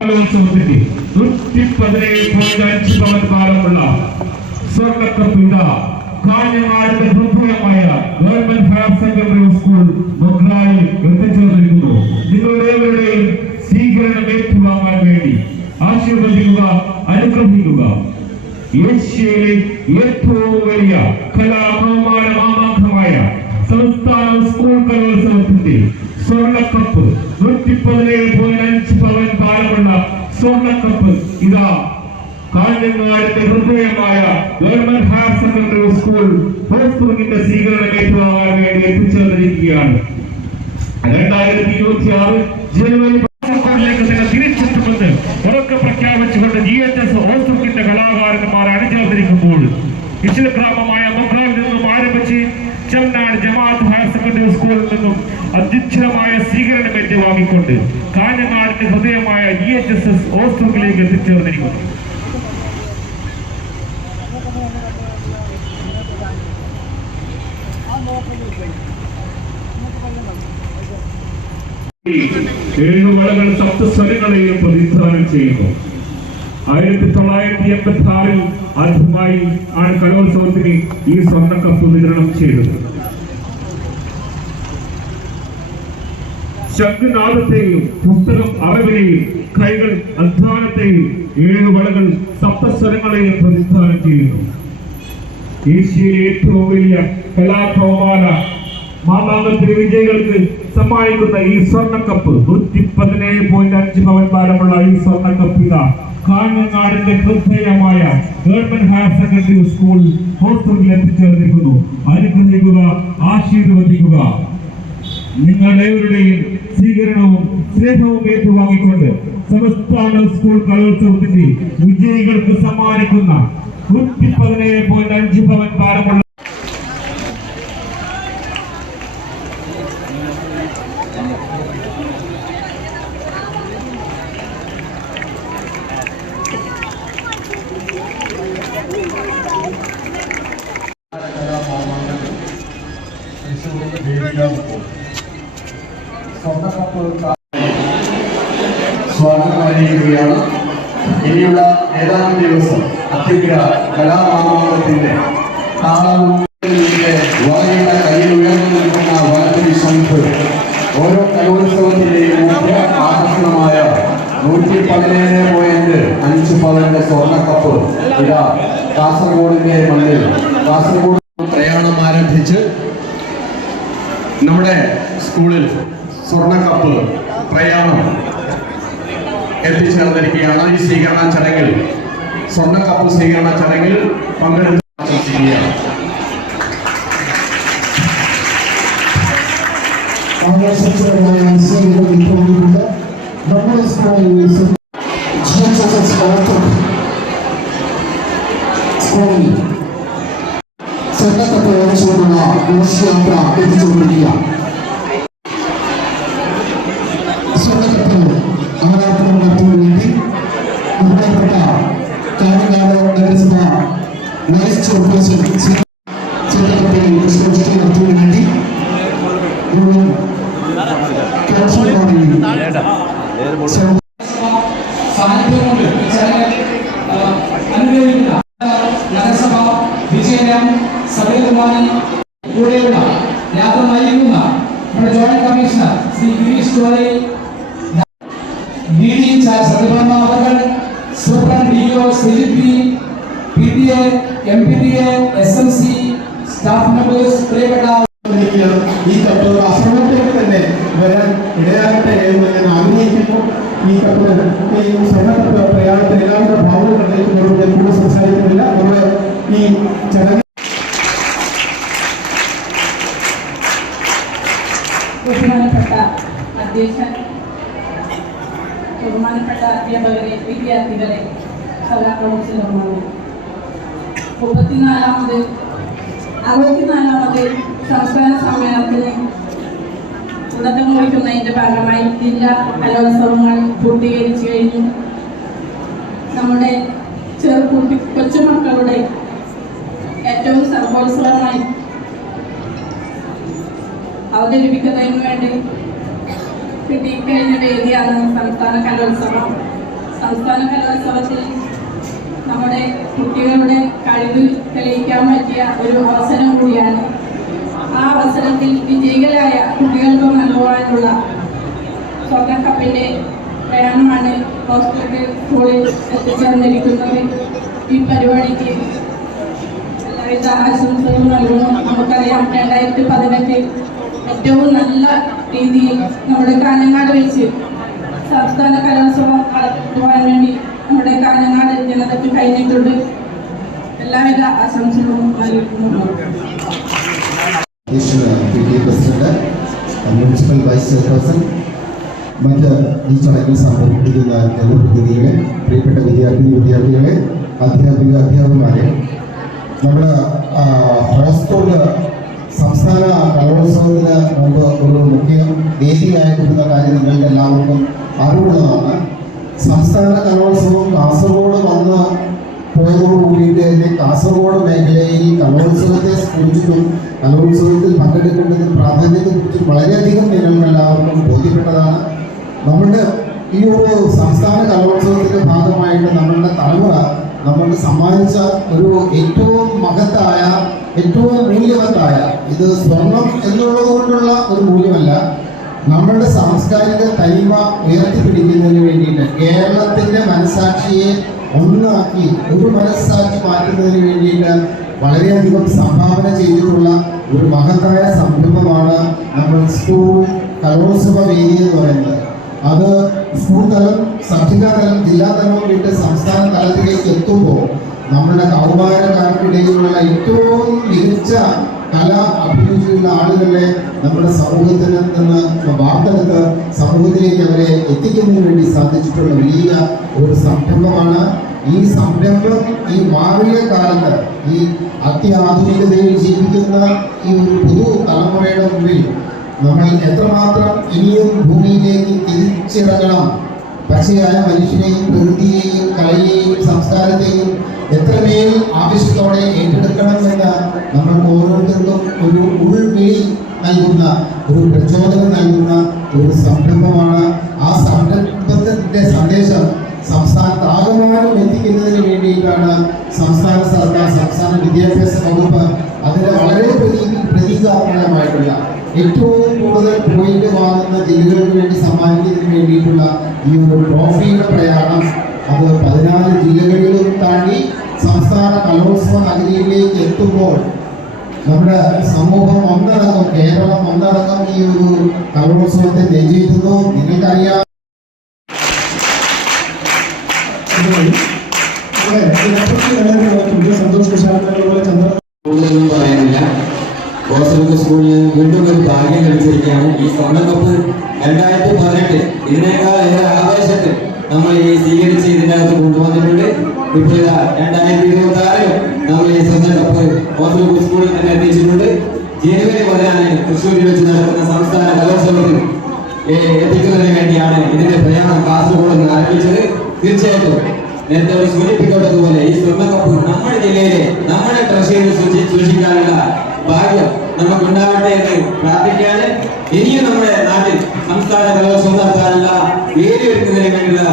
കലോത്സവത്തിന്റെ നൂറ്റി പതിനേഴ് പോയിന്റ് അഞ്ച് പവൻ ഭാരമുള്ള സ്വർണക്കപ്പ് ഇതാ കാഞ്ഞങ്ങാടിന്റെ ഹൃദയമായ ഗവൺമെന്റ് ഹയർ സെക്കൻഡറി സ്കൂൾ മൊഗ്രായിൽ എത്തിച്ചേർന്നിരിക്കുന്നു. നിങ്ങളുടെ ഏവരുടെയും സ്വീകരണം ഏറ്റുവാങ്ങാൻ വേണ്ടി ആശീർവദിക്കുക അനുഗ്രഹിക്കുക. ഏഷ്യയിലെ ഏറ്റവും വലിയ മാമാങ്കമായ സംസ്ഥാന സ്കൂൾ കലോത്സവത്തിന്റെ സ്വർണക്കപ്പ് നൂറ്റി പതിനേഴ് പോയിന്റ് അഞ്ച് പവൻ ഭാരമുള്ള സ്വർണക്കപ്പ്. ഇതാ കാഞ്ഞങ്ങാടിന്റെ ഹൃദയമായ ഗവൺമെന്റ് ഹയർ സെക്കൻഡറി സ്കൂൾ ഹോസ്പിറ്റലിന്റെ സ്വീകരണം ഏറ്റുവാങ്ങാൻ വേണ്ടി എത്തിച്ചേർന്നിരിക്കുകയാണ്. രണ്ടായിരത്തി ഇരുപത്തി ആറ് ജനുവരി തിരിച്ചെത്തുമെന്ന് ഉറക്കെ പ്രഖ്യാപിച്ചുകൊണ്ട് ജി എച്ച് എസ് ഓസ്തുക്കിന്റെ കലാകാരന്മാർ അണിചേർന്നിരിക്കുമ്പോൾ ഗ്രാമമായ ചെന്നാട് ജമാഅത്ത് ഹയർ സെക്കൻഡറി സ്കൂളിൽ നിന്നും അത്യുച്ഛമായ സ്വീകരണം ഏറ്റുവാങ്ങിക്കൊണ്ട് കാഞ്ഞങ്ങാടിന്റെ ഹൃദയമായ ഇ എച്ച് എസ് എസ് ഹോസ്റ്റലിലേക്ക് എത്തിച്ചേർന്നിരിക്കുന്നു. ഏഴ് മലകൾ സപ്തസ്വരങ്ങളെയും പ്രതിസ്ഥാനം ചെയ്യുന്നു. ആയിരത്തി തൊള്ളായിരത്തി എൺപത്തി ആറിൽ ആദ്യമായി ആണ് കലോത്സവത്തിന് ഈ സ്വർണക്കപ്പ് വിതരണം ചെയ്തത്. ശംഖുനാഥത്തെയും പുസ്തകം അറിവിനെയും കൈകൾ അധ്വാനത്തെയും ഏഴ് വളകൾ സപ്തസ്വരങ്ങളെയും പ്രതിസ്ഥാനം ചെയ്യുന്നു. ഏഷ്യയിലെ ഏറ്റവും വലിയ കലാകൗമാര മാമാങ്കത്തിന് വിജയികൾക്ക് സമ്മാനിക്കുന്ന ഈ സ്വർണക്കപ്പ് നൂറ്റി പതിനേഴ് പോയിന്റ് അഞ്ച് പവൻ ഭാരമുള്ള ഈ സ്വർണക്കപ്പ് ഇതാ. കാഞ്ഞങ്ങാടിന്റെ ഹൃദയമായ ഗവൺമെന്റ് ഹയർ സെക്കൻഡറി സ്കൂൾ ഹോസ്റ്റലിൽ എത്തിച്ചേർന്നിരിക്കുന്നു. അനുഗ്രഹിക്കുക ആശീർവദിക്കുക. നിങ്ങളേവരുടെയും സ്വീകരണവും സ്നേഹവും ഏറ്റുവാങ്ങിക്കൊണ്ട് സംസ്ഥാന സ്കൂൾ കലോത്സവത്തിന്റെ വിജയികൾക്ക് സമ്മാനിക്കുന്ന നൂറ്റി പതിനേഴ് പോയിന്റ് അഞ്ച് ഭവൻ സ്വാഗതം അറിയിക്കുകയാണ് ഇനിയുള്ള ഏതാനും ദിവസം അത്യുഗ്ര കലാമാമത്തിന്റെ താളവും വളരെ കയ്യിൽ ഉയർന്നു നിൽക്കുന്ന വലത്തുരി ശംഖ് ഓരോ കലോത്സവത്തിന്റെയും മുഖ്യ ആകർഷണമായ നൂറ്റി പതിനേഴ് പോയിന്റ് അഞ്ച് പവന്റെ സ്വർണക്കപ്പ് ഇതാ കാസർഗോഡിന്റെ മണ്ണിൽ കാസർഗോഡ് പ്രയാണം ആരംഭിച്ച് നമ്മുടെ സ്കൂളിൽ സ്വർണക്കപ്പ് പ്രയാണം എത്തിച്ചേർന്നിരിക്കുകയാണ് ഈ സ്വീകരണ ചടങ്ങിൽ. സ്വർണക്കപ്പ് സ്വീകരണ ചടങ്ങിൽ പങ്കെടുത്ത് ആശംസിക്കുകയാണ്. ആകർഷകമായ നമ്മുടെ സ്കൂളിൽ സ്വർണക്കപ്പ് ഓടിച്ചുകൊണ്ടുള്ള ഘോഷയാത്ര എത്തിച്ചുകൊണ്ടിരിക്കുക మారుతూ ఉంది ఉత్తరపట కాకినాడ నగరసభ వైస్ కూడా యాత్ర అయ్యి Shri Girish Goyal A M P T A S M C staff members പ്രിയപ്പെട്ട ഇരിക്കുകയാണ്. ഈ കപ്പ് അശ്രമത്തിലേക്ക് തന്നെ വരാൻ ഇടയാകട്ടെ എന്ന് ഞാൻ ആഗ്രഹിക്കുന്നു ഈ കപ്പ് ഈ സ്വർണ്ണക്കപ്പ് പ്രയാണത്തിൽ എല്ലാവരുടെ ഭാവങ്ങൾ കണ്ടേക്കുന്നതോട് ഞാൻ കൂടുതൽ സംസാരിക്കുന്നില്ല നമ്മുടെ ഈ ചടങ്ങ് ബഹുമാനപ്പെട്ട അധ്യക്ഷൻ ബഹുമാനപ്പെട്ട അധ്യാപകരെ വിദ്യാർത്ഥികളെ സൗരാപ്രമുഖമാണ് മുപ്പത്തിനാലാമത് അറുപത്തിനാലാമത് സംസ്ഥാന സമ്മേളനത്തിന് തുടക്കം കുറിക്കുന്നതിന്റെ ഭാഗമായി ജില്ലാ കലോത്സവങ്ങൾ പൂർത്തീകരിച്ചു കഴിഞ്ഞു. നമ്മുടെ ചെറുകുട്ടി കൊച്ചുമക്കളുടെ ഏറ്റവും സർവോത്സവമായി അവതരിപ്പിക്കുന്നതിന് വേണ്ടി കിട്ടിക്കഴിഞ്ഞ വേദിയാണ് സംസ്ഥാന കലോത്സവം. സംസ്ഥാന കലോത്സവത്തിൽ നമ്മുടെ കുട്ടികളുടെ കഴിവ് തെളിയിക്കാൻ പറ്റിയ ഒരു അവസരം കൂടിയാണ്. ആ അവസരത്തിൽ വിജയികളായ കുട്ടികൾക്ക് നൽകുവാനുള്ള സ്വർണക്കപ്പിന്റെ പ്രയാണമാണ് ഹോസ്പിറ്റൽ സ്കൂളിൽ എത്തിച്ചേർന്നിരിക്കുന്നത്. ഈ പരിപാടിക്ക് എല്ലാവിധ ആശംസകളും നൽകുന്നു. നമുക്കറിയാം രണ്ടായിരത്തി പതിനെട്ടിൽ ഏറ്റവും നല്ല രീതിയിൽ നമ്മുടെ കാഞ്ഞങ്ങാട് വെച്ച് സംസ്ഥാന കലോത്സവം നടത്തുവാൻ വേണ്ടി നമ്മുടെ കാഞ്ഞങ്ങാട് ജനതയ്ക്ക് കഴിഞ്ഞിട്ടുണ്ട് എല്ലാവിധ ആശംസകളും പ്രസിഡന്റ് മുനിസിപ്പൽ വൈസ് ചെയർപേഴ്സൺ മറ്റ് ഈ ചടങ്ങിൽ സംബന്ധിക്കുന്ന ജനപ്രതിനിധികളെ പ്രിയപ്പെട്ട വിദ്യാർത്ഥിനി വിദ്യാർത്ഥികളെ അധ്യാപിക അധ്യാപകന്മാരെ നമ്മുടെ ഹോസ്റ്റോൾ സംസ്ഥാന കലോത്സവത്തിന് മുമ്പ് ഒരു മുഖ്യ വേദിയായിട്ടുള്ള കാര്യം നിങ്ങളുടെ എല്ലാവർക്കും അറിവുള്ളതാണ്. സംസ്ഥാന കലോത്സവം കാസർഗോഡ് വന്ന പോയതോടുകൂടിയിട്ട് തന്നെ കാസർഗോഡ് മേഖലയിൽ കലോത്സവത്തെ കുറിച്ചിട്ടും കലോത്സവത്തിൽ പങ്കെടുക്കേണ്ടതിന് പ്രാധാന്യത്തെക്കുറിച്ചും വളരെയധികം നിങ്ങൾക്ക് എല്ലാവർക്കും ബോധ്യപ്പെട്ടതാണ്. നമ്മുടെ ഈ ഒരു സംസ്ഥാന കലോത്സവത്തിന്റെ ഭാഗമായിട്ട് നമ്മളുടെ തലമുറ നമ്മൾക്ക് സമ്മാനിച്ച ഒരു ഏറ്റവും മഹത്തായ ഏറ്റവും മൂല്യവത്തായ ഇത് സ്വർണം എന്നുള്ളത് കൊണ്ടുള്ള ഒരു മൂല്യമല്ല നമ്മളുടെ സാംസ്കാരിക തനിമ ഉയർത്തിപ്പിടിക്കുന്നതിന് വേണ്ടിയിട്ട് കേരളത്തിന്റെ മനസാക്ഷിയെ ഒന്നാക്കി ഒരു മനസ്സാക്കി മാറ്റുന്നതിന് വേണ്ടിയിട്ട് വളരെയധികം സംഭാവന ചെയ്തിട്ടുള്ള ഒരു മഹത്തായ സംരംഭമാണ് നമ്മൾ സ്കൂൾ കലോത്സവ വേദി എന്ന് പറയുന്നത്. അത് സ്കൂൾ തലം സഭ്യതാ തലം ജില്ലാ തലം വിട്ട് സംസ്ഥാന തലത്തിലേക്ക് എത്തുമ്പോൾ നമ്മുടെ കൗമാരക്കാർക്കിടയിലുള്ള ഏറ്റവും മികച്ച കല അഭിനയിച്ചിരുന്ന ആളുകളെ നമ്മുടെ സമൂഹത്തിൽ നിന്ന് വാർത്തെടുത്ത് സമൂഹത്തിലേക്ക് അവരെ എത്തിക്കുന്നതിന് വേണ്ടി സാധിച്ചിട്ടുള്ള വലിയ ഒരു സംരംഭമാണ്. ഈ സംരംഭം ഈ മാറിയ കാലത്ത് ഈ അത്യാധുനികതയിൽ ജീവിക്കുന്ന ഈ ഒരു പുതു തലമുറയുടെ മുമ്പിൽ നമ്മൾ എത്രമാത്രം ഇനിയും ഭൂമിയിലേക്ക് തിരിച്ചിറങ്ങണം. പക്ഷേ ആ മനുഷ്യനെയും പ്രകൃതിയെയും കലയെയും സംസ്കാരത്തെയും എത്രമേൽ ആവശ്യത്തോടെ ഏറ്റെടുക്കണമെന്ന് നമ്മൾ ഓരോരുത്തർക്കും ഒരു ഉൾവിളി നൽകുന്ന ഒരു പ്രചോദനം നൽകുന്ന ഒരു സംരംഭമാണ്. ആ സംരംഭത്തിന്റെ സന്ദേശം സംസ്ഥാനത്ത് ആകമാനം എത്തിക്കുന്നതിന് വേണ്ടിയിട്ടാണ് സംസ്ഥാന സർക്കാർ സംസ്ഥാന വിദ്യാഭ്യാസ വകുപ്പ് അതിന് വളരെ പ്രതീ പ്രതീകാത്മകമായിട്ടുള്ള ഏറ്റവും കൂടുതൽ പോയിന്റ് വാങ്ങുന്ന ജില്ലകൾക്ക് വേണ്ടി സമ്മാനിക്കുന്നതിന് വേണ്ടിയിട്ടുള്ള ഈ ഒരു ട്രോഫിയുടെ പ്രയാണം അത് പതിനാല് ജില്ലകളിലും താണ്ടി സംസ്ഥാന കലോത്സവ നഗരിയിലേക്ക് എത്തുമ്പോൾ നമ്മുടെ സമൂഹം ഒന്നടങ്കം കേരളം ഒന്നടങ്കം ഈ ഒരു കലോത്സവത്തെ നെഞ്ചേറ്റുന്നു നിങ്ങൾക്കറിയാം. സ്കൂളിൽ വീണ്ടും ഒരു ഭാഗ്യം ലഭിച്ചിരിക്കുകയാണ് ഈ സ്വർണക്കപ്പ് രണ്ടായിരത്തി പതിനെട്ട് ഇതിനേക്കാൾ ഏറെ ആവേശത്തിൽ നമ്മൾ ഈ സ്വീകരിച്ച് ഇതിന്റെ അകത്ത് കൊണ്ടുവന്നിട്ടുണ്ട്. ഇപ്പോൾ രണ്ടായിരത്തി ഇരുപത്തി ആറിലും നമ്മൾ ഈ സ്വർണ കപ്പ് ഹോസ്റ്റൽ സ്കൂളിൽ തന്നെ എത്തിച്ചിട്ടുണ്ട്. ജനുവരി പതിനാലിന് തൃശ്ശൂരിൽ വെച്ച് നടക്കുന്ന സംസ്ഥാന കലോത്സവത്തിൽ എത്തിക്കുന്നതിന് വേണ്ടിയാണ് ഇതിന്റെ പ്രയാണം കാസർഗോഡ് നിന്ന് ആരംഭിച്ചത്. തീർച്ചയായിട്ടും നേരത്തെ അവർ സൂചിപ്പിക്കപ്പെട്ടതുപോലെ ഈ സ്വർണക്കപ്പ് നമ്മുടെ ജില്ലയിലെ നമ്മുടെ ട്രഷറിയിൽ സൂക്ഷി സൂക്ഷിക്കാനുള്ള ഭാഗ്യം നമുക്ക് ഉണ്ടാവട്ടെ എന്ന് പ്രാർത്ഥിക്കാണ് ഇനിയും നമ്മുടെ നാട്ടിൽ സംസ്ഥാന കലോത്സവം നടത്താനുള്ള വേദി ഒരുക്കുന്നതിന് വേണ്ടിയുള്ള